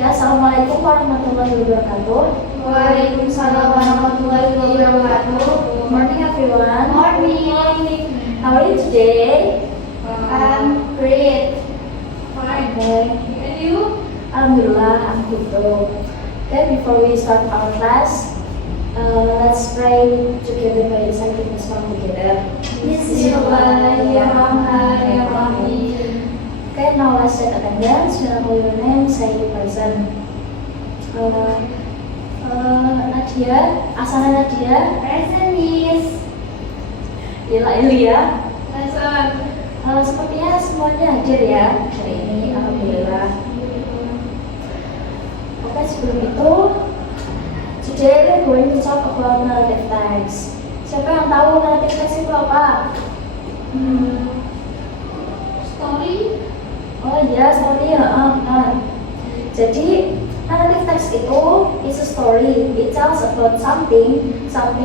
Ya, Assalamualaikum warahmatullahi wabarakatuh. Waalaikumsalam warahmatullahi wabarakatuh. Good morning everyone. Morning. How are you today? I'm great. Fine. Okay. And you? Alhamdulillah, I'm good too. Okay, before we start our class, let's pray together by reciting this one together. Bismillahirrahmanirrahim. Okay, now let's set attendance. May I call your name, say the person. Nadia, Asana Nadia. Present is Ila Ilia. lesson. Sepertinya semuanya hadir ya hari ini, alhamdulillah. Oke, sebelum itu, today we're going to talk about narrative text. Siapa yang tahu narrative text itu apa? Story. Oh iya, story ya, benar. Jadi narrative text itu is a story. It tells about something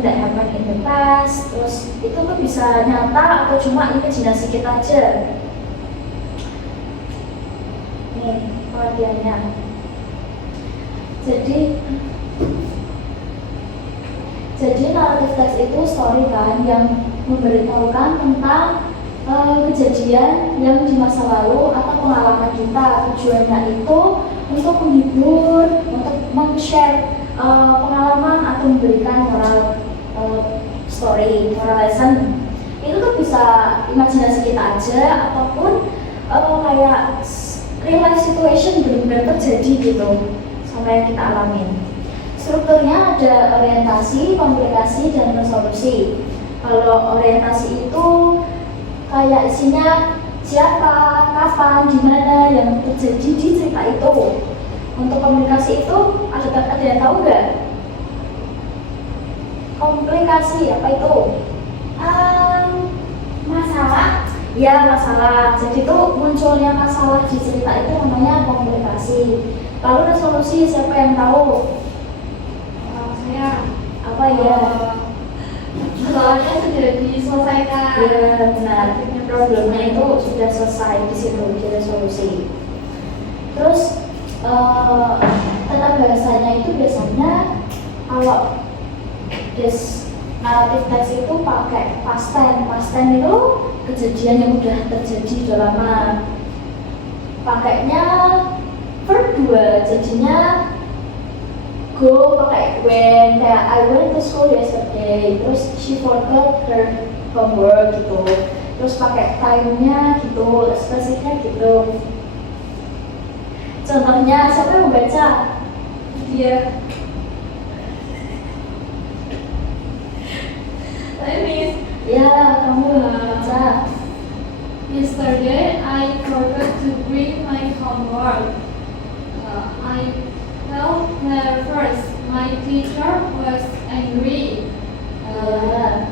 that happened in the past. Terus itu tuh bisa nyata atau cuma imajinasi kita aja. Nih pengertiannya. Jadi narrative text itu story kan yang memberitahukan tentang kejadian yang di masa lalu atau pengalaman kita. Tujuannya itu untuk menghibur, untuk men-share pengalaman atau memberikan moral story, moral lesson. Itu tuh bisa imajinasi kita aja ataupun kayak real life situation benar-benar terjadi gitu sama yang kita alamin. Strukturnya ada orientasi, komplikasi, dan resolusi. Kalau orientasi itu kayak isinya siapa, kapan, gimana yang terjadi di cerita itu. Untuk komunikasi itu ada yang tahu nggak? Komplikasi apa itu? Masalah. Ya, masalah. Jadi itu munculnya masalah di cerita itu namanya komplikasi. Lalu resolusi siapa yang tahu? Saya. Apa ya? Soalnya sudah diselesaikan. Ya, benar. Problemnya itu sudah selesai di situ, di resolusi. Terus tata bahasanya itu biasanya kalau narrative text itu pakai past tense. Past tense itu kejadian yang udah terjadi udah lama. Pakainya verb 2, jadinya go pakai when, kayak I went to school yesterday, terus she forgot her homework gitu. Terus pakai time-nya gitu, spesifiknya gitu. Contohnya, siapa yang mau baca? Dia. Miss. Ya, kamu baca. Yesterday I forgot to bring my homework. I felt nervous. My teacher was angry.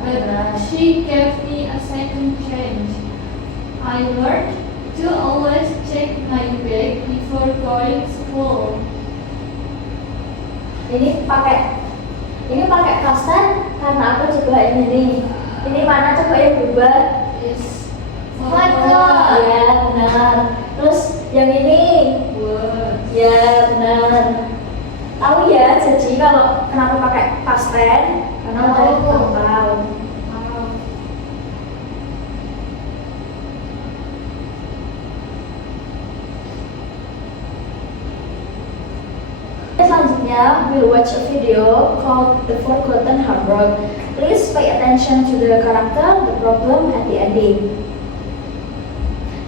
But she gave me a second chance. I learned to always check my bag before going to school. Ini pakai past tense karena apa coba ini? Ini mana coba yang berubah? Is Forgot. Ya, benar. Terus yang ini? Ya, benar. Tahu ya, jadi kalau kenapa pakai past tense? Karena udah tahu. Selanjutnya, we'll watch a video called The Forgotten Homework. Please pay attention to the character, the problem, and the ending.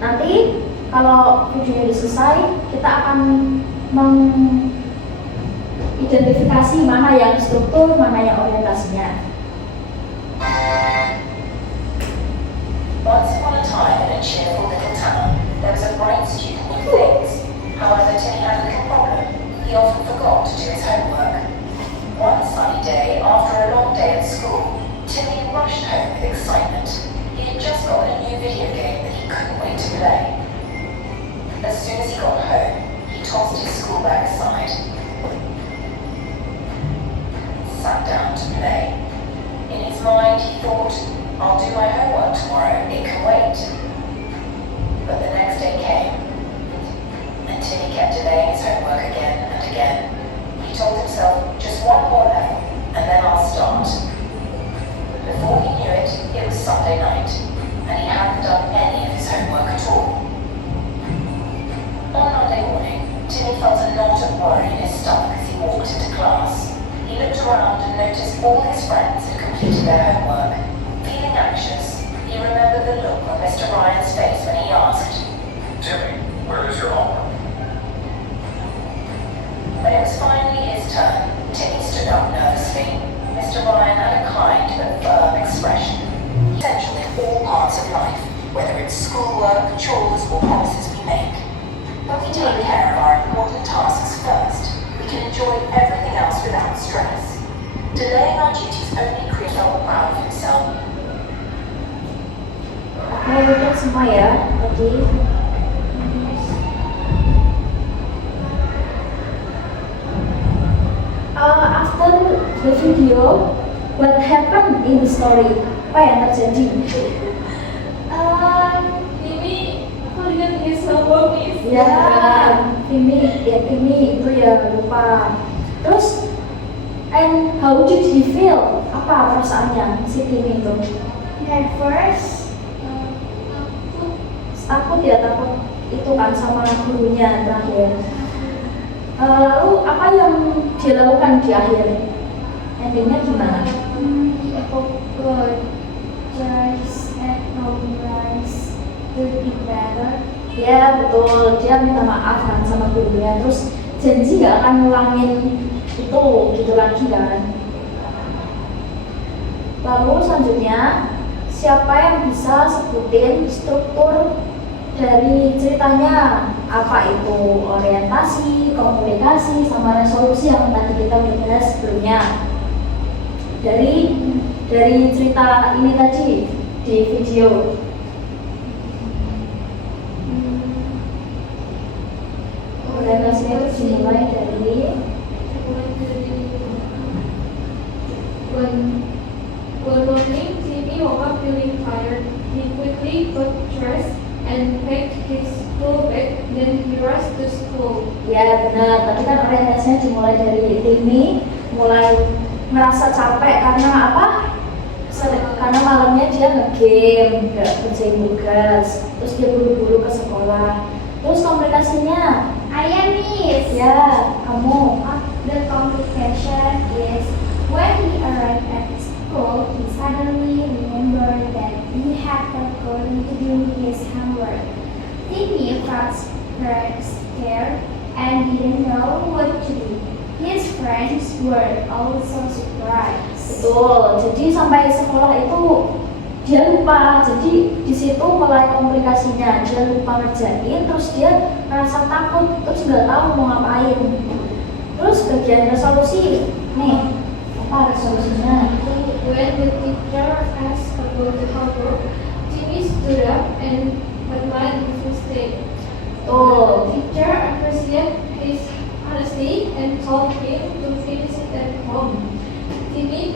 Nanti, kalau videonya sudah selesai, kita akan mengidentifikasi mana yang struktur, mana yang orientasinya. Once upon a time in a cheerful little town, there was a bright student with things. However, Timmy had a little problem. He often forgot to do his homework. One sunny day, after a long day at school, Timmy rushed home with excitement. He had just got a new video game that he couldn't wait to play. As soon as he got home, he tossed his school bag aside, sat down to play. In his mind, he thought, I'll do my homework tomorrow, it can wait. But the next day came, and Timmy kept delaying his homework again. night, and he hadn't done any of his homework at all. On Monday morning, Timmy felt a knot of worry in his stomach as he walked into class. He looked around and noticed all his friends had completed their homework. Feeling anxious, he remembered the look on Mr. Ryan's face when he asked, Timmy, where is your homework? When it was finally his turn, Timmy stood up nervously. Mr. Ryan had a kind but firm expression. Essential in all parts of life, whether it's schoolwork, chores, or promises we make. When we take care of our important tasks first, we can enjoy everything else without stress. Delaying our duties only creates a proud of himself. Oke, udah semua ya tadi. After the video, what happened in the story? Apa yang terjadi? Timmy couldn't his homework is Timmy itu ya lupa. Terus, and how did he feel? Apa perasaannya si Timmy itu? At first, Takut itu kan sama gurunya terakhir. Lalu apa yang dia lakukan di akhir? Endingnya gimana? he apologized and promised to be better. Ya betul, dia minta maaf kan sama gurunya. Terus janji gak akan ngulangin itu gitu lagi kan. Lalu selanjutnya, siapa yang bisa sebutin struktur dari ceritanya, apa itu orientasi, komunikasi, sama resolusi yang tadi kita udah bahas sebelumnya. Dari cerita ini tadi di video. Orientasinya itu dimulai dari One morning, Timmy woke up feeling tired. He quickly got dressed and packed his school bag. Then he rushed to school. Ya benar, tadi kan orientasinya dimulai dari Timmy mulai merasa capek karena apa? Karena malamnya dia nge-game, gak kerjain tugas, terus dia buru-buru ke sekolah. Terus komunikasinya, Ayah, Miss. ya kamu. The complication is when he arrived at school, he suddenly remembered that he had forgotten to do his homework. Timmy felt scared and didn't know what to do. His friends were also surprised. Betul, jadi sampai sekolah itu dia lupa, jadi di situ mulai komplikasinya, dia lupa ngerjain, terus dia merasa takut, terus nggak tahu mau ngapain. Terus bagian resolusi, nih, apa resolusinya? When the teacher asked about the homework, Timmy stood up and admitted his mistake. Tuh, The teacher appreciated his honesty and told him to finish it at home. Timmy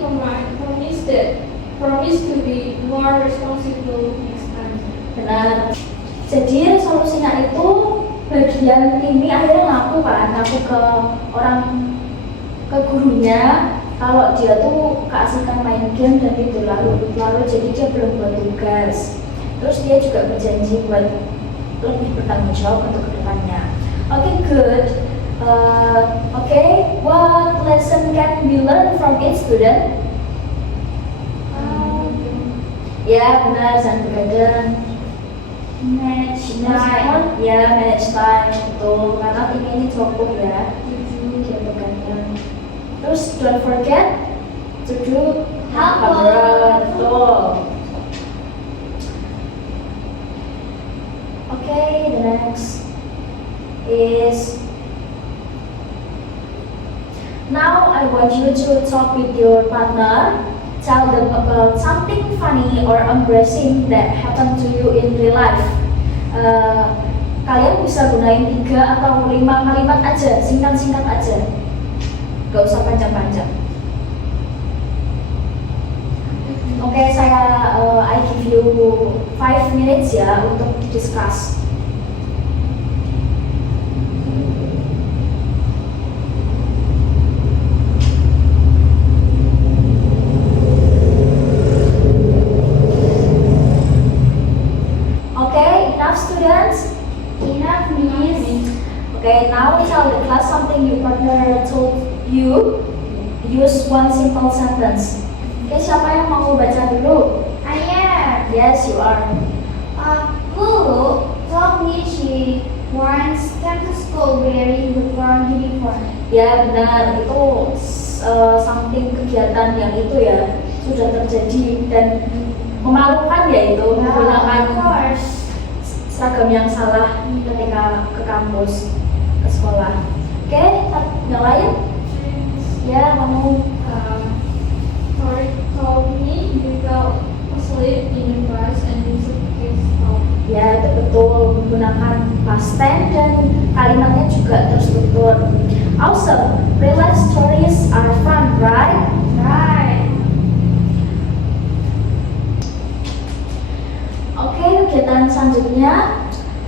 promised to be more responsible next time. benar. Jadi resolusinya itu bagian Timmy akhirnya ngaku ke gurunya kalau dia tuh keasikan main game dan tidur lalu jadi dia belum buat tugas. Terus dia juga berjanji buat lebih bertanggung jawab untuk kedepannya. Oke, good. What lesson can we learn from it, student? Ya benar, jangan begadang. Manage time. Ya, manage time betul. Karena ini cukup ya. Dia begadang. Terus don't forget to do homework. Betul. Okay, the next is now I want you to talk with your partner. Tell them about something funny or embarrassing that happened to you in real life. Kalian bisa gunain 3 atau 5 kalimat aja, singkat-singkat aja. Gak usah panjang-panjang. Oke, I give you 5 minutes ya untuk discuss. Okay, now tell the class something your partner told you. Use one simple sentence. Okay, siapa yang mau baca dulu? I am. Yes, you are. Lulu told me she once came to school wearing the brown uniform. Ya benar, itu something kegiatan yang itu ya sudah terjadi dan memalukan ya itu menggunakan Of course. seragam yang salah ketika ke kampus, ke sekolah. Oke, yang lain? Ya, kamu Tori told me you fell asleep in the bus and you should stop. ya itu betul menggunakan past tense dan kalimatnya juga terstruktur. Awesome, real life stories are fun, right? Right. Oke, kegiatan selanjutnya.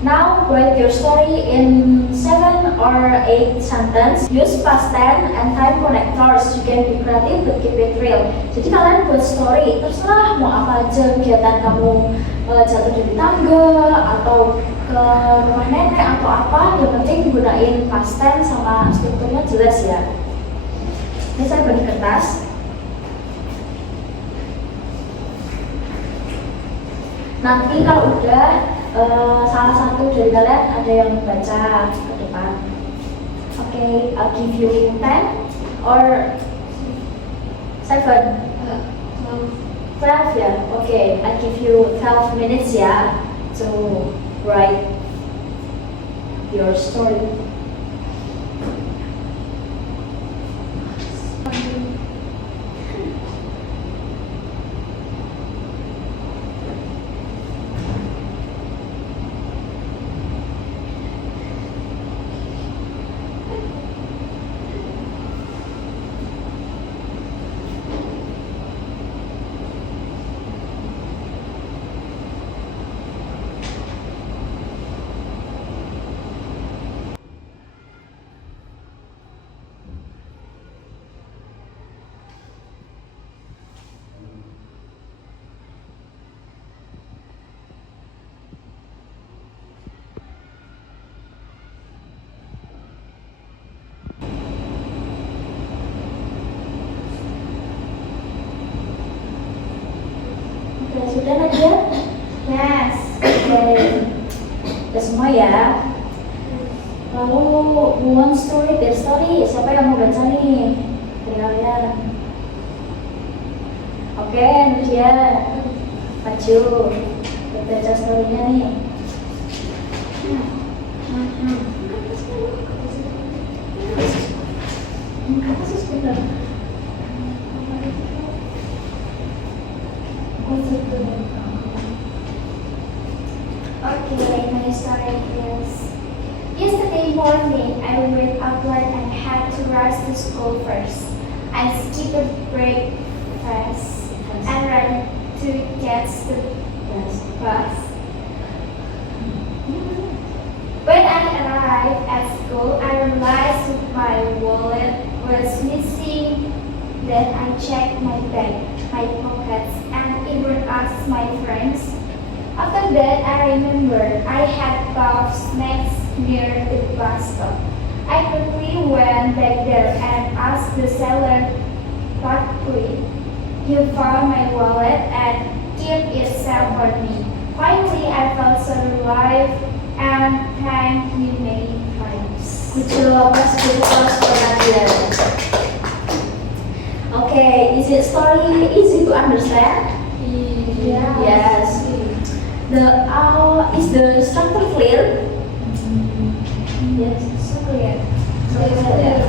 Now write your story in 7 or 8 sentence. Use past tense and time connectors. You can be creative but keep it real. Jadi kalian buat story, terserah mau apa aja kegiatan kamu, jatuh dari tangga atau ke rumah nenek atau apa, yang penting gunain past tense sama strukturnya jelas ya. Ini saya bagi kertas. Nanti kalau udah salah satu dari kalian ada yang baca ke depan. Oke, I'll give you 10 or 7. 12 ya. Oke, I give you 12 minutes ya to write your story. Oke, sudah Nadia? Yes. Oke, udah semua ya. Lalu one story, their story. Siapa yang mau baca nih dari kalian? Oke, Nadia, maju. Baca storynya nih. Apa sih sebenarnya? Okay, my story is. Yesterday morning, I went up late and had to rush to school first. I skipped breakfast and ran to catch the bus. When I arrived at school, I realized my wallet was missing. Then I checked my bag, my pockets, and even asked my friends. After that, I remembered I had bought snacks near the bus stop. I quickly went back there and asked the seller quickly. He found my wallet and kept it safe for me. Finally, I felt so relieved and thanked him many times. Good job, let's give applause for Nadia. Okay, is it story easy to understand? Yeah. Yes. Is the structure clear? Yes, so clear. Clear.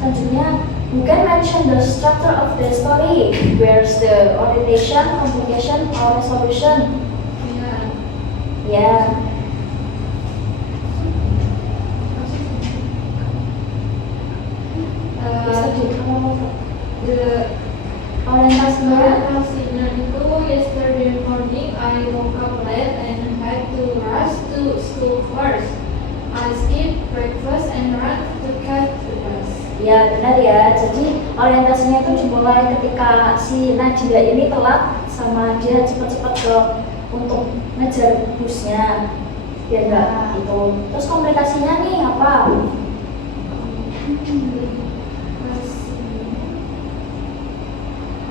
Selanjutnya, you can mention the structure of the story. Where's the orientation, complication, or resolution? Yeah. The Orientasinya. orientasinya itu yesterday morning I woke up late and had to rush to school first. I skipped breakfast and ran to catch the bus. Ya benar ya, jadi orientasinya itu dimulai ketika si Nadia ini telat sama dia cepat-cepat untuk ngejar busnya. biar nggak itu. Terus komunikasinya nih apa?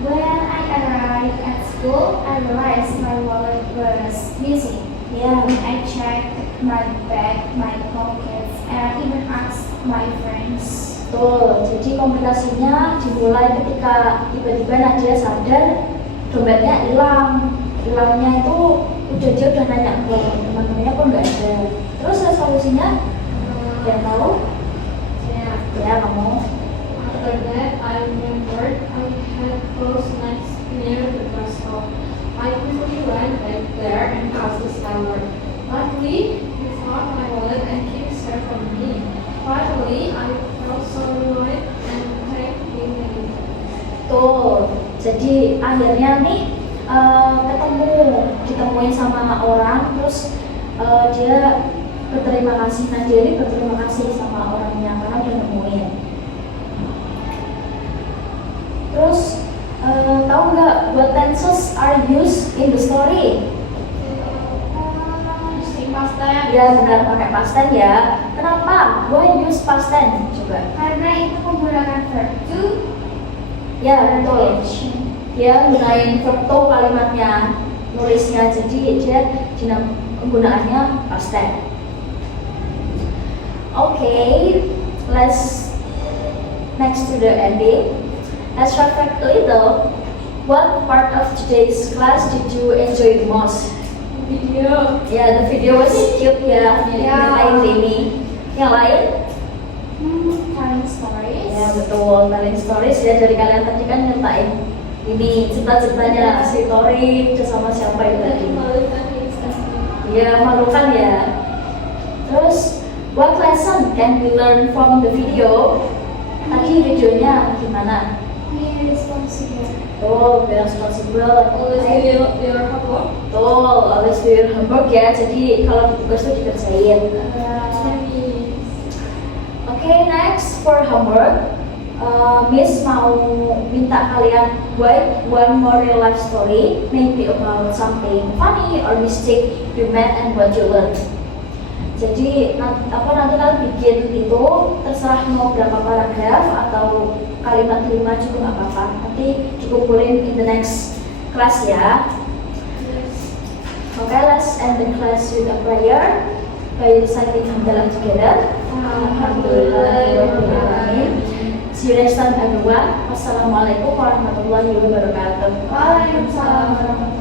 When I arrived at school, I realized my wallet was missing. Ya, I checked my bag, my pockets, and even asked my friends. betul. Jadi komunikasinya dimulai ketika tiba-tiba Nadia sadar dompetnya hilang. Hilangnya itu dia udah nanya ke teman-temannya kok nggak ada. Terus solusinya yang tahu? Ya kamu. After that, I remembered I had closed nights near the bus stop. I quickly ran back there and asked the seller. Luckily, he found my wallet and kept it for me. Finally, I felt so relieved and thanked him. Tuh, jadi akhirnya nih ditemuin sama orang, terus dia berterima kasih. Nadia ini berterima kasih sama orangnya karena udah nemuin. Terus tahu nggak what tenses are used in the story? Using past tense. Ya benar, pakai past tense ya. Kenapa? Why use past tense? Coba. Karena itu menggunakan verb to Ya betul. action. Dia gunain verb to kalimatnya, nulisnya, jadi dia penggunaannya past tense. Okay, let's next to the ending. Let's reflect a little. What part of today's class did you enjoy the most? Video. Ya, the video was cute ya. Nyeritain ini. Yang lain? Telling stories. Ya betul, telling stories ya. Dari kalian tadi kan nyertain ini cerita-ceritanya si Tori sama siapa itu tadi. Ya malukan ya. Terus what lesson can we learn from the video? Tadi videonya gimana? Be responsible. Oh, be responsible. Always do your homework. Betul, always do your homework ya. Jadi kalau tugas itu dikerjain. Oke, next for homework. Miss mau minta kalian write one more real life story, maybe about something funny or mistake you made and what you learned. Jadi nanti kalian bikin itu, terserah mau berapa paragraf atau kalimat 5 juga nggak apa-apa. Nanti dikumpulin in the next class ya. Okay, let's end the class with a prayer by reciting Hamdalah together. Alhamdulillahirobbilalamin. See you next time everyone. Wassalamualaikum warahmatullahi wabarakatuh. Waalaikumsalam warahmatullahi wabarakatuh.